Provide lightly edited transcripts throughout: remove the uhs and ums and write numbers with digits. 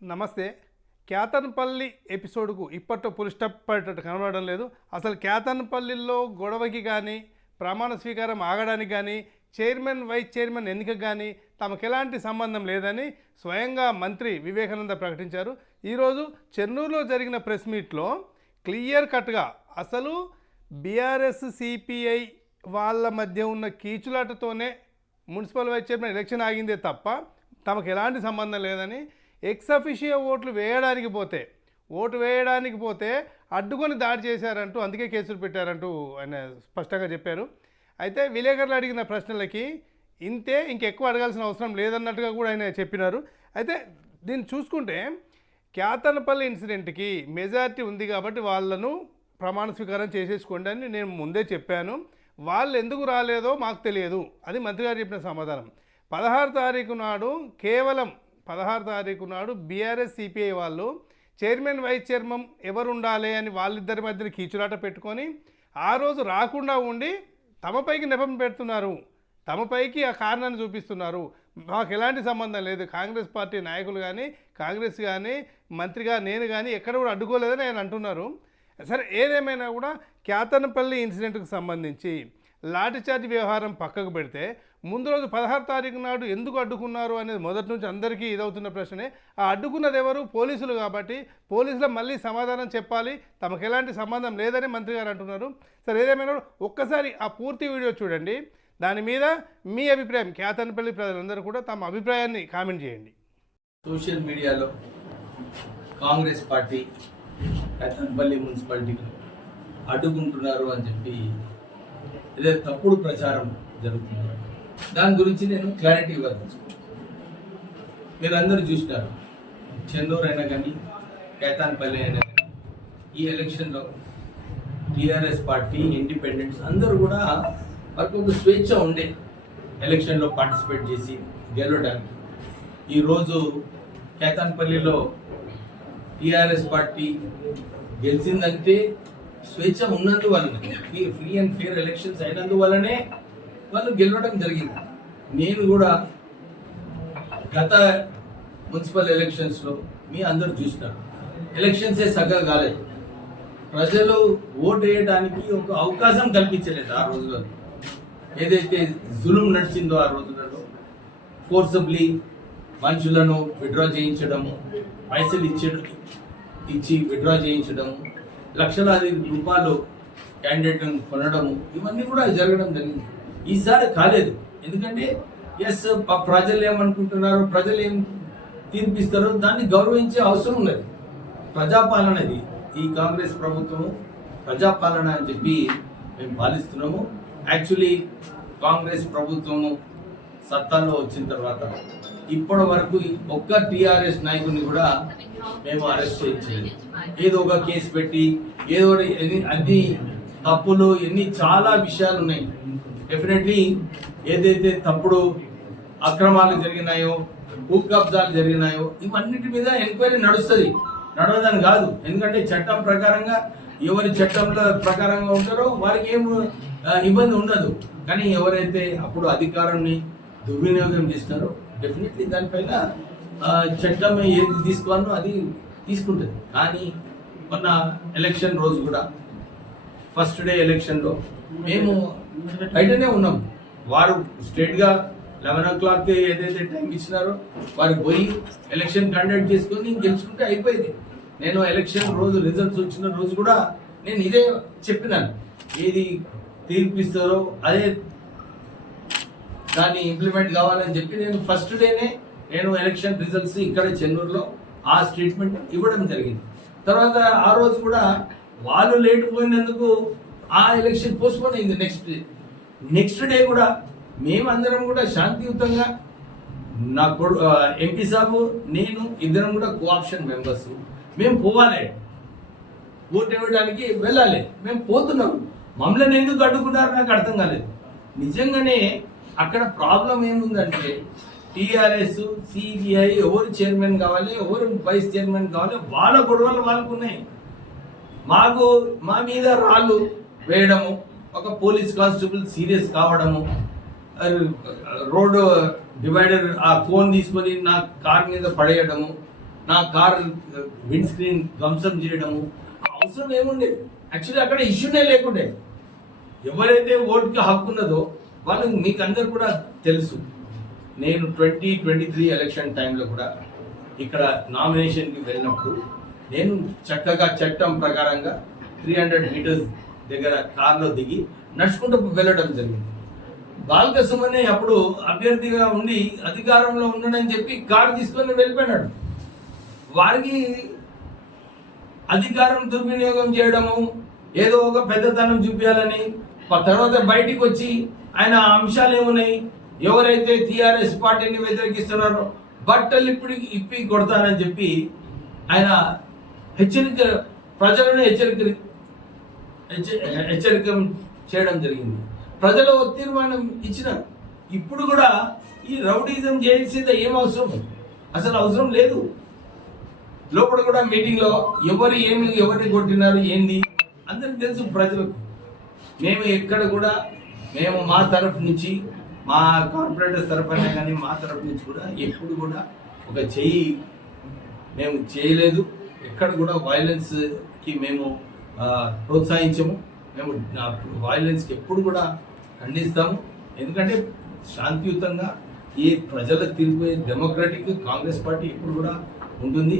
నమస్తే. కేతన్పల్లి ఎపిసోడ్కు ఇప్పట్లో పులి స్టాప్ పడేటట్టు కనబడడం లేదు. అసలు కేతన్పల్లిలో గొడవకి కానీ, ప్రమాణ స్వీకారం ఆగడానికి కానీ, చైర్మన్ వైస్ చైర్మన్ ఎన్నికకు కానీ తమకు ఎలాంటి సంబంధం లేదని స్వయంగా మంత్రి వివేకానంద ప్రకటించారు. ఈరోజు చెన్నూరులో జరిగిన ప్రెస్ మీట్లో క్లియర్ కట్గా అసలు బీఆర్ఎస్ సిపిఐ వాళ్ళ మధ్య ఉన్న కీచులాటతోనే మున్సిపల్ వైస్ చైర్మన్ ఎలక్షన్ ఆగిందే తప్ప తమకు ఎలాంటి సంబంధం లేదని, ఎక్స్ అఫిషియో ఓటు వేయడానికి పోతే అడ్డుకొని దాడి చేశారంటూ, అందుకే కేసులు పెట్టారంటూ ఆయన స్పష్టంగా చెప్పారు. అయితే విలేకరులు అడిగిన ప్రశ్నలకి ఇంతే, ఇంకెక్కువ అడగాల్సిన అవసరం లేదన్నట్టుగా కూడా ఆయన చెప్పినారు. అయితే దీన్ని చూసుకుంటే కేతన్పల్లి ఇన్సిడెంట్కి మెజారిటీ ఉంది కాబట్టి వాళ్ళను ప్రమాణ స్వీకారం చేసేసుకోండి అని నేను ముందే చెప్పాను. వాళ్ళు ఎందుకు రాలేదో మాకు తెలియదు, అది మంత్రి గారు చెప్పిన సమాధానం. 16 తారీఖు నాడు బీఆర్ఎస్ సిపిఐ వాళ్ళు చైర్మన్ వైస్ చైర్మన్ ఎవరు ఉండాలి అని వాళ్ళిద్దరి మధ్యన కీచులాట పెట్టుకొని ఆ రోజు రాకుండా ఉండి తమపైకి నెపం పెడుతున్నారు, తమపైకి ఆ కారణాన్ని చూపిస్తున్నారు. మాకు ఎలాంటి సంబంధం లేదు, కాంగ్రెస్ పార్టీ నాయకులు కానీ, కాంగ్రెస్ కానీ, మంత్రిగా నేను కానీ ఎక్కడ కూడా అడ్డుకోలేదని ఆయన అంటున్నారు. సరే, ఏదేమైనా కూడా కేతన్పల్లి ఇన్సిడెంట్కి సంబంధించి లాఠీచార్జ్ వ్యవహారం పక్కకు పెడితే ముందు రోజు 16 తారీఖు నాడు ఎందుకు అడ్డుకున్నారు అనేది మొదటి నుంచి అందరికీ ఇదవుతున్న ప్రశ్నే. ఆ అడ్డుకున్నది ఎవరు? పోలీసులు. కాబట్టి పోలీసులు మళ్ళీ సమాధానం చెప్పాలి, తమకు ఎలాంటి సంబంధం లేదని మంత్రి గారు అంటున్నారు. సరే, ఏదేమైనా ఒక్కసారి ఆ పూర్తి వీడియో చూడండి, దాని మీద మీ అభిప్రాయం, కేతన్పల్లి ప్రజలందరూ కూడా తమ అభిప్రాయాన్ని కామెంట్ చేయండి. సోషల్ మీడియాలో కాంగ్రెస్ పార్టీ కేతన్పల్లి మున్సిపాలిటీలో అడ్డుకుంటున్నారు అని చెప్పి ఇదే తప్పుడు ప్రచారం జరుగుతుంది. దాని గురించి నేను క్లారిటీ ఇవ్వదలుచుకున్నాను. మీరు అందరూ చూసినారు, చెన్నూరు అయినా కానీ, కేతన్పల్లి అయినా కానీ, ఈ ఎలక్షన్లో టీఆర్ఎస్ పార్టీ, ఇండిపెండెంట్స్ అందరూ కూడా వారికి ఒక స్వేచ్ఛ ఉండే ఎలక్షన్లో పార్టిసిపేట్ చేసి గెలవడానికి. ఈరోజు కేతన్పల్లిలో టీఆర్ఎస్ పార్టీ గెలిచిందంటే స్వేచ్ఛ ఉన్నందువల్లనే, ఫ్రీ అండ్ ఫేర్ ఎలక్షన్స్ అయినందువల్లనే వాళ్ళు గెలవడం జరిగింది. నేను కూడా గత మున్సిపల్ ఎలక్షన్స్లో మీ అందరూ చూసినారు, ఎలక్షన్సే సగం కాలేదు. ప్రజలు ఓటు వేయడానికి ఒక అవకాశం కల్పించలేదు. ఆ రోజులలో ఏదైతే జులుం నడిచిందో ఆ రోజులలో ఫోర్సబ్లీ మనుషులను విత్డ్రా చేయించడము, పైసలు ఇచ్చి విత్డ్రా చేయించడము, లక్షలాది రూపాయలు క్యాండిడేట్లను కొనడము, ఇవన్నీ కూడా జరగడం జరిగింది. ఈసారి కాలేదు. ఎందుకంటే ప్రజలు ఏమనుకుంటున్నారు, ప్రజలు ఏం తీర్పిస్తారో దాన్ని గౌరవించే అవసరం ఉన్నది. ప్రజాపాలనది ఈ కాంగ్రెస్ ప్రభుత్వం ప్రజాపాలన అని చెప్పి మేము భావిస్తున్నాము. యాక్చువల్లీ కాంగ్రెస్ ప్రభుత్వము సత్తాలో వచ్చిన తర్వాత ఇప్పటి వరకు ఒక్క టీఆర్ఎస్ నాయకుడిని కూడా మేము అరెస్ట్ చేయించలేదు. ఏదో ఒక కేసు పెట్టి ఏదో అన్ని తప్పులు ఎన్ని చాలా విషయాలు ఉన్నాయి. డెఫినెట్లీ ఏదైతే తప్పుడు అక్రమాలు జరిగినాయో, భూ కబ్జాలు జరిగినాయో, ఇవన్నిటి మీద ఎంక్వైరీ నడుస్తుంది, నడవదని కాదు. ఎందుకంటే చట్టం ప్రకారంగా ఎవరి చట్టంలో ప్రకారంగా ఉంటారో వారికి ఏం ఇబ్బంది ఉండదు. కానీ ఎవరైతే అప్పుడు అధికారాన్ని దుర్వినియోగం చేస్తారో డెఫినెట్లీ దానిపైన చట్టం ఏది తీసుకోవాలో అది తీసుకుంటుంది. కానీ మొన్న ఎలక్షన్ రోజు కూడా ఫస్ట్ డే ఎలక్షన్లో మేము బయటనే ఉన్నాం. వారు స్ట్రేట్గా 11 o'clock ఏదైతే టైం ఇచ్చినారో వారు పోయి ఎలక్షన్ కండక్ట్ చేసుకొని గెలుచుకుంటే అయిపోయింది. నేను ఎలక్షన్ రోజు రిజల్ట్స్ వచ్చిన రోజు కూడా నేను ఇదే చెప్పినాను, ఏది తీర్పిస్తారో అదే దాన్ని ఇంప్లిమెంట్ కావాలని చెప్పి నేను ఫస్ట్ డేనే నేను ఎలక్షన్ రిజల్ట్స్ ఇక్కడ చెన్నూరులో ఆ స్టేట్మెంట్ ఇవ్వడం జరిగింది. తర్వాత ఆ రోజు కూడా వాళ్ళు లేట్ పోయినందుకు ఆ ఎలక్షన్ పోస్ట్పోన్ అయింది. నెక్స్ట్ డే కూడా మేమందరం కూడా శాంతియుతంగా, నా ఎంపీ సాబు నేను ఇద్దరం కూడా కోఆప్షన్ మెంబర్స్, మేము పోవాలి, ఓటు ఇవ్వడానికి వెళ్ళాలి, మేము పోతున్నాం. మమ్మల్ని ఎందుకు అడ్డుకున్నారు నాకు అర్థం కాలేదు. నిజంగానే అక్కడ ప్రాబ్లం ఏముందంటే టీఆర్ఎస్, సిబిఐ ఎవరు చైర్మన్ కావాలి, ఎవరు వైస్ చైర్మన్ కావాలి, వాళ్ళ గొడవలు వాళ్ళకు ఉన్నాయి. మా మీద రాళ్ళు వేయడము, ఒక పోలీస్ కానిస్టేబుల్ సీరియస్ కావడము, రోడ్డు డివైడర్ ఆ కోన్ తీసుకొని నా కార్ మీద పడేయడము, నా కార్ విండ్ స్క్రీన్ ధ్వంసం చేయడము అవసరం ఏముండేది. యాక్చువల్లీ అక్కడ ఇష్యూనే లేకుండే. ఎవరైతే ఓటుకి హక్కు ఉన్నదో వాళ్ళు మీకు అందరు కూడా తెలుసు. నేను 2023 ఎలక్షన్ టైంలో కూడా ఇక్కడ నామినేషన్కి వెళ్ళినప్పుడు నేను చక్కగా చట్టం ప్రకారంగా 300 మీటర్స్ దగ్గర కార్లో దిగి నడుచుకుంటూ వెళ్ళడం జరిగింది. బాల్కసుమనే అప్పుడు అభ్యర్థిగా ఉండి అధికారంలో ఉండడని చెప్పి కారు తీసుకొని వెళ్ళిపోయినాడు. వారికి అధికారం దుర్వినియోగం చేయడము, ఏదో ఒక పెద్దతనం చూపించాలని, తర్వాత బయటికి వచ్చి ఆయన అంశాలు ఏమున్నాయి, ఎవరైతే టీఆర్ఎస్ పార్టీని వ్యతిరేకిస్తున్నారో బట్టలు ఇప్పి కొడతానని చెప్పి ఆయన హెచ్చరిక ప్రజలను హెచ్చరిక చేయడం జరిగింది. ప్రజలు తీర్మానం ఇచ్చినారు. ఇప్పుడు కూడా ఈ రౌడీజం చేసేది ఏం అవసరం, అసలు అవసరం లేదు. లోపల కూడా మీటింగ్లో ఎవరిని కొట్టినారు ఏంది అందరికి తెలుసు ప్రజలకు. మేము ఎక్కడ కూడా మా తరఫు నుంచి, మా కార్పొరేటర్స్ తరఫున కానీ మా తరఫు నుంచి కూడా ఎప్పుడు కూడా ఒక చెయ్యి మేము చేయలేదు. ఎక్కడ కూడా వైలెన్స్కి మేము ప్రోత్సహించము. మేము వైలెన్స్కి ఎప్పుడు కూడా ఖండిస్తాము. ఎందుకంటే శాంతియుతంగా ఈ ప్రజల తీర్పు డెమోక్రటిక్ కాంగ్రెస్ పార్టీ ఎప్పుడు కూడా ఉంటుంది.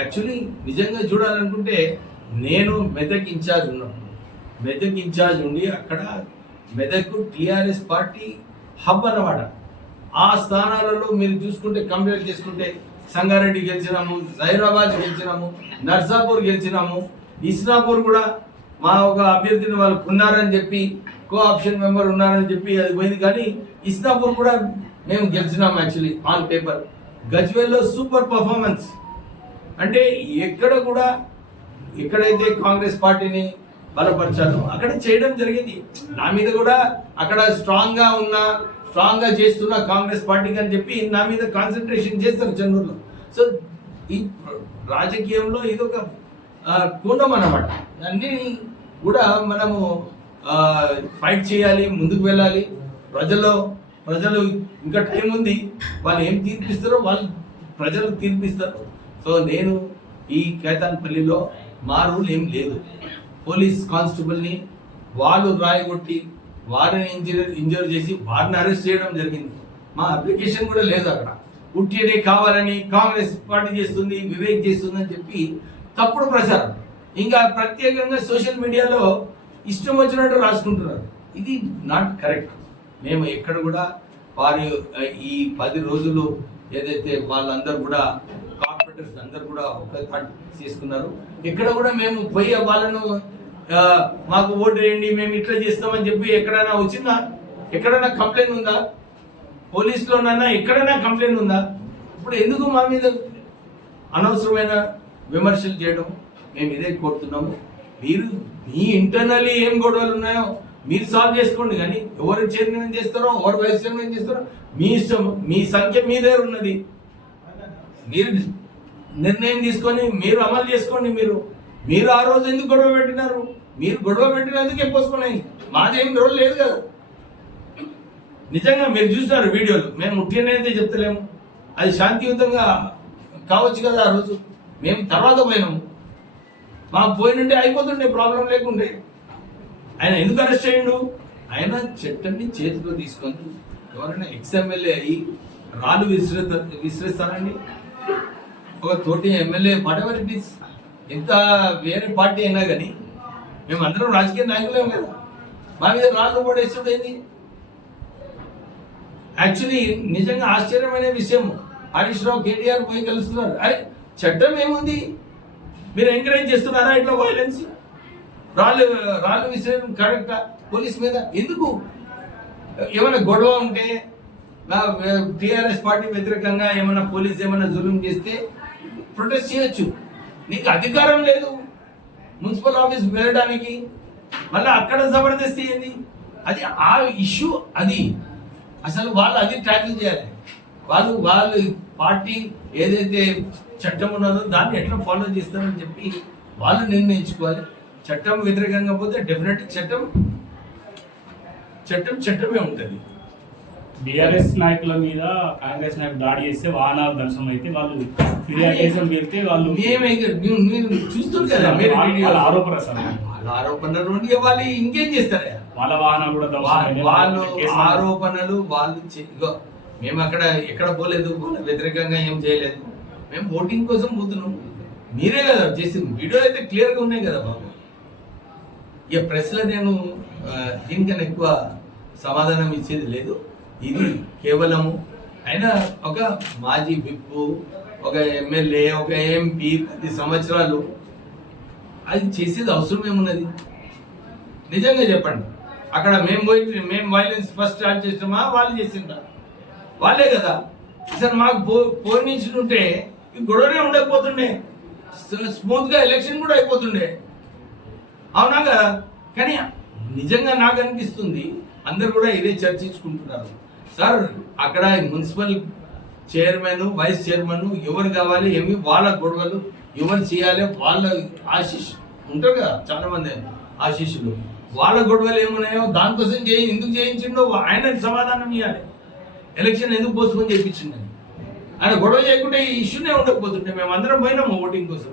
యాక్చువల్లీ నిజంగా చూడాలనుకుంటే నేను మెదక్ ఇన్ఛార్జ్ ఉన్నాను. మెదక్ ఇన్ఛార్జ్ ఉండి అక్కడ మెదక్ టీఆర్ఎస్ పార్టీ హబ్ అన్నమాట. ఆ స్థానాలలో మీరు చూసుకుంటే కంపేర్ చేసుకుంటే సంగారెడ్డి గెలిచినాము, జైరాబాద్ గెలిచినాము, నర్సాపూర్ గెలిచినాము, ఇస్నాపూర్ కూడా మా ఒక అభ్యర్థిని వాళ్ళు ఉన్నారని చెప్పి కో ఆప్షన్ మెంబర్ ఉన్నారని చెప్పి అది పోయింది. కానీ ఇస్నాపూర్ కూడా మేము గెలిచినాము యాక్చువల్లీ ఆన్ పేపర్. గజ్వేల్లో సూపర్ పర్ఫార్మెన్స్. అంటే ఎక్కడ కూడా ఎక్కడైతే కాంగ్రెస్ పార్టీని బలపరచాలో అక్కడ చేయడం జరిగింది. నా మీద కూడా అక్కడ స్ట్రాంగ్గా చేస్తున్న కాంగ్రెస్ పార్టీకి అని చెప్పి నా మీద కాన్సన్ట్రేషన్ చేస్తారు చెన్నూరులో. సో ఈ రాజకీయంలో ఇదొక కోణం అన్నమాట. అన్నీ కూడా మనము ఫైట్ చేయాలి, ముందుకు వెళ్ళాలి. ప్రజలు ఇంకా టైం ఉంది, వాళ్ళు ఏం తీర్పిస్తారో వాళ్ళు ప్రజలు తీర్పిస్తారు. సో నేను ఈ కేతాన్పల్లిలో మా రూల్ ఏం లేదు. పోలీస్ కానిస్టేబుల్ని వాళ్ళు రాయగొట్టి వారిని ఇంజూర్ చేసి వారిని అరెస్ట్ చేయడం జరిగింది. మా అప్లికేషన్ కూడా లేదు అక్కడ. ఉట్టినే కావాలని కాంగ్రెస్ పార్టీ చేస్తుంది, వివేక్ చేస్తుంది అని చెప్పి తప్పుడు ప్రచారం. ఇంకా ప్రత్యేకంగా సోషల్ మీడియాలో ఇష్టం వచ్చినట్టు రాసుకుంటున్నారు. ఇది నాట్ కరెక్ట్. మేము ఎక్కడ కూడా వారి ఈ 10 రోజులు ఏదైతే వాళ్ళందరూ కూడా కార్పొరేటర్స్ అందరూ కూడా ఒక థాట్ తీసుకున్నారు. ఎక్కడ కూడా మేము పోయి వాళ్ళను మాకు ఓటు వేయండి, మేము ఇట్లా చేస్తామని చెప్పి ఎక్కడైనా వచ్చిందా? ఎక్కడైనా కంప్లైంట్ ఉందా? పోలీసులోనైనా ఎక్కడైనా కంప్లైంట్ ఉందా? ఇప్పుడు ఎందుకు మా మీద అనవసరమైన విమర్శలు చేయడం? మేము ఇదే కోరుతున్నాము. మీరు మీ ఇంటర్నల్లీ ఏం గొడవలు ఉన్నాయో మీరు సాల్వ్ చేసుకోండి. కానీ ఎవరు చైర్మన్ చేస్తారో, ఎవరు వైస్ చైర్మన్ చేస్తారో మీ ఇష్టం. మీ సంఖ్య మీ దగ్గర ఉన్నది. మీరు నిర్ణయం తీసుకొని మీరు అమలు చేసుకోండి. మీరు ఆ రోజు ఎందుకు గొడవ పెట్టినారు? మీరు గొడవ పెట్టినందుకే పోసుకున్నాయి. మాదేం గొడవ లేదు కదా. నిజంగా మీరు చూసినారు వీడియోలు. మేము ముఖ్యమైనది చెప్తలేము. అది శాంతియుతంగా కావచ్చు కదా. ఆ రోజు మేము తర్వాత పోయినాము. మాకు పోయినంటే అయిపోతుండే, ప్రాబ్లం లేకుండే. ఆయన ఎందుకు అరెస్ట్ అయ్యిండు? ఆయన చట్టాన్ని చేతిలో తీసుకొని ఎవరైనా ఎక్స్ఎమ్మెల్యే అయ్యి రాళ్ళు విసిరిస్తారండి? ఒక తోటి ఎమ్మెల్యే వాటెవర్ ఇట్ ఈస్, ఎంత వేరే పార్టీ అయినా కానీ మేము అందరం రాజకీయ నాయకులేము కదా. మా మీద రాళ్ళు పడేస్తుంది ఏంది? యాక్చువల్లీ నిజంగా ఆశ్చర్యమైన విషయం. హరీష్ రావు, కేటీఆర్ పోయి కలుస్తున్నారు. అరే చట్టం ఏముంది? మీరు ఎంకరేజ్ చేస్తున్నారా ఇట్లా వైలెన్స్? రాళ్ళు విసిరేయడం కరెక్టా? పోలీస్ మీద ఎందుకు? ఏమైనా గొడవ ఉంటే టీఆర్ఎస్ పార్టీ వ్యతిరేకంగా ఏమైనా పోలీస్ ఏమైనా జులుం చేస్తే ప్రొటెస్ట్ చేయొచ్చు. నీకు అధికారం లేదు మున్సిపల్ ఆఫీస్ వెళ్ళడానికి. మళ్ళీ అక్కడ జబర్దస్తి ఏంది? అది ఆ ఇష్యూ. అది అసలు వాళ్ళు అది ట్యాకిల్ చేయాలి. వాళ్ళు పార్టీ ఏదైతే చట్టం ఉన్నదో దాన్ని ఎట్లా ఫాలో చేస్తారని చెప్పి వాళ్ళు నిర్ణయించుకోవాలి. చట్టం వ్యతిరేకంగా పోతే డెఫినెట్ చట్టమే ఉంటుంది. బీఆర్ఎస్ నాయకుల మీద కాంగ్రెస్ నాయకులు దాడి చేస్తే వాహనాలు ధ్వంసం అయితే వాళ్ళు ఫిర్యాదు చేసి పెడితే వాళ్ళు మీరు చూస్తారు కదా మీరు వాళ్ళ ఆరోపణ సార్ వాళ్ళ ఆరోపణలు ఉండి వాళ్ళు ఇంకేం చేస్తారు వాళ్ళ వాహనాలు కూడా ధ్వంసం అయినాయి. వాళ్ళు కేసు ఆరోపణలు వాళ్ళు ఇగో మేము అక్కడ ఎక్కడ పోలేదు వాళ్ళ వ్యతిరేకంగా ఏం చేయలేదు, మేము ఓటింగ్ కోసం పోతున్నాం. మీరే కదా చేసింది, వీడియోలు అయితే క్లియర్గా ఉన్నాయి కదా బాబు. ఇక ప్రెస్లో నేను దీనికన్నా ఎక్కువ సమాధానం ఇచ్చేది లేదు. ఇది కేవలము అయినా ఒక మాజీ విప్పు, ఒక ఎమ్మెల్యే, ఒక ఎంపీ 10 సంవత్సరాలు అది చేసేది అవసరం ఏమున్నది? నిజంగా చెప్పండి. అక్కడ మేము వైలెన్స్ ఫస్ట్ స్టార్ట్ చేసినామా వాళ్ళు చేసిందా? వాళ్ళే కదా. అసలు మాకు పోనించుంటే ఈ గొడవనే ఉండకపోతుండే, స్మూత్గా ఎలక్షన్ కూడా అయిపోతుండే, అవునా కదా? కానీ నిజంగా నాకు అనిపిస్తుంది అందరు కూడా ఇదే చర్చించుకుంటున్నారు. సార్ అక్కడ మున్సిపల్ చైర్మన్, వైస్ చైర్మన్ ఎవరు కావాలి, ఏమి వాళ్ళ గొడవలు ఎవరు చేయాలి, వాళ్ళ ఆశీష్ ఉంటారు కదా చాలా మంది ఆశీస్సులు, వాళ్ళ గొడవలు ఏమున్నాయో దానికోసం ఎందుకు చేయించిండో ఆయన సమాధానం ఇవ్వాలి. ఎలక్షన్ ఎందుకు పోస్ట్పోన్ చేయించిండని ఆయన గొడవ చేయకుంటే ఈ ఇష్యూనే ఉండకపోతుంటే మేము అందరం పోయినాము ఓటింగ్ కోసం.